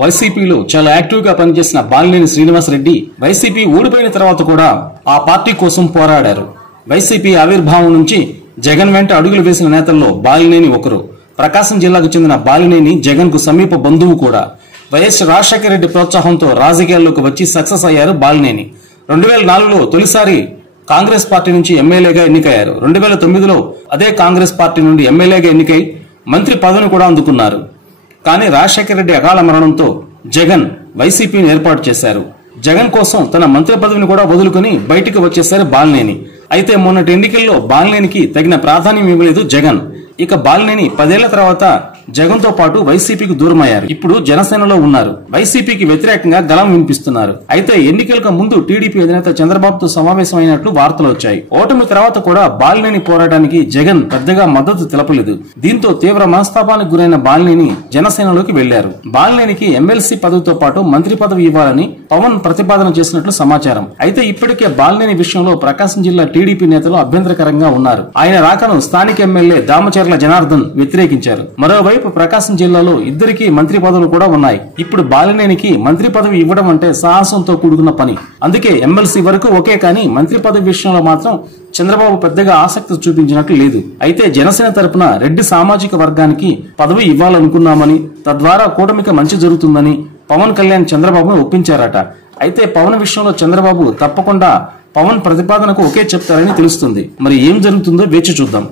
వైసీపీలో చాలా యాక్టివ్ గా పనిచేసిన బాలినేని శ్రీనివాసరెడ్డి వైసీపీ ఓడిపోయిన తర్వాత కూడా ఆ పార్టీ కోసం పోరాడారు. వైసీపీ ఆవిర్భావం నుంచి జగన్ వెంట అడుగులు వేసిన నేతల్లో బాలినేని ఒకరు. ప్రకాశం జిల్లాకు చెందిన బాలినేని జగన్ కు సమీప బంధువు కూడా. వైఎస్ రాజశేఖర రెడ్డి ప్రోత్సాహంతో రాజకీయాల్లోకి వచ్చి సక్సెస్ అయ్యారు బాలినేని. 2004లో తొలిసారి కాంగ్రెస్ పార్టీ నుంచి ఎమ్మెల్యేగా ఎన్నికయ్యారు. 2009లో అదే కాంగ్రెస్ పార్టీ నుండి ఎమ్మెల్యేగా ఎన్నికై మంత్రి పదవిని కూడా అందుకున్నారు. కానీ రాజశేఖర రెడ్డి అకాల మరణంతో జగన్ వైసీపీని ఏర్పాటు చేశారు. జగన్ కోసం తన మంత్రి పదవిని కూడా వదులుకుని బయటికి వచ్చేశారు బాలినేని. అయితే మొన్నటి ఎన్నికల్లో బాలినేనికి తగిన ప్రాధాన్యం ఇవ్వలేదు జగన్. ఇక బాలినేని 10 ఏళ్ల తర్వాత జగన్ తో పాటు వైసీపీకి దూరమయ్యారు. ఇప్పుడు జనసేనలో ఉన్నారు. వైసీపీకి వ్యతిరేకంగా గళం వినిపిస్తున్నారు. అయితే ఎన్నికలకు ముందు టీడీపీ అధినేత చంద్రబాబుతో సమావేశమైనట్లు వార్తలు వచ్చాయి. ఓటమి తర్వాత కూడా బాలినేని పోరాటానికి జగన్ పెద్దగా మద్దతు తెలపలేదు. దీంతో తీవ్ర మనస్తాపానికి గురైన బాలినేని జనసేనలోకి వెళ్లారు. బాలినేనికి ఎమ్మెల్సీ పదవితో పాటు మంత్రి పదవి ఇవ్వాలని పవన్ ప్రతిపాదన చేసినట్లు సమాచారం. అయితే ఇప్పటికే బాలినేని విషయంలో ప్రకాశం జిల్లా టీడీపీ నేతలు అభ్యంతరకరంగా ఉన్నారు. ఆయన రాకను స్థానిక ఎమ్మెల్యే దామచర్ల జనార్దన్ వ్యతిరేకించారు. మరోవైపు ప్రకాశం జిల్లాలో ఇద్దరికి మంత్రి పదవులు కూడా ఉన్నాయి. ఇప్పుడు బాలినేనికి మంత్రి పదవి ఇవ్వడం అంటే సాహసంతో కూడుకున్న పని. అందుకే ఎమ్మెల్సీ వరకు ఓకే, కానీ మంత్రి పదవి విషయంలో మాత్రం చంద్రబాబు పెద్దగా ఆసక్తి చూపించినట్లు లేదు. అయితే జనసేన తరపున రెడ్డి సామాజిక వర్గానికి పదవి ఇవ్వాలనుకున్నామని, తద్వారా కూటమికి మంచి జరుగుతుందని పవన్ కళ్యాణ్ చంద్రబాబును ఒప్పించారట. అయితే పవన్ విషయంలో చంద్రబాబు తప్పకుండా పవన్ ప్రతిపాదనకు ఒకే చెప్తారని తెలుస్తుంది. మరి ఏం జరుగుతుందో వేచి చూద్దాం.